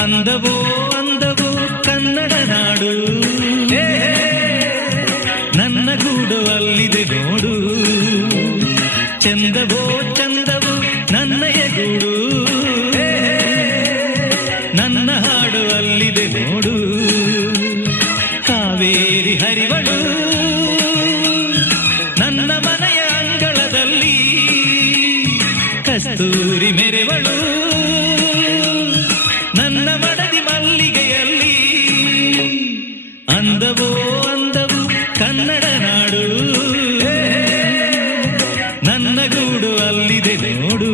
ಅಂದವೋ ಅಂದವೋ ಕನ್ನಡ ನಾಡು, ನನ್ನ ಗೂಡು ಅಲ್ಲಿದೆ ನೋಡು. ಚಂದವೋ ಚಂದವೋ ನನ್ನಯ ಗೂಡು, ನನ್ನ ಹಾಡು ಅಲ್ಲಿದೆ ನೋಡು. ಕಾವೇರಿ ಹರಿವಳು ನನ್ನ ಮನೆಯ ಅಂಗಳದಲ್ಲಿ, ಕಸ್ತೂರಿ ಮೆರೆವಳು ನನ್ನ ಮಡದಿ ಮಲ್ಲಿಗೆಯಲ್ಲಿ. ಅಂದವೋ ಅಂದವು ಕನ್ನಡ ನಾಡು, ನನ್ನ ಗೂಡು ಅಲ್ಲಿದೆ ನೋಡು.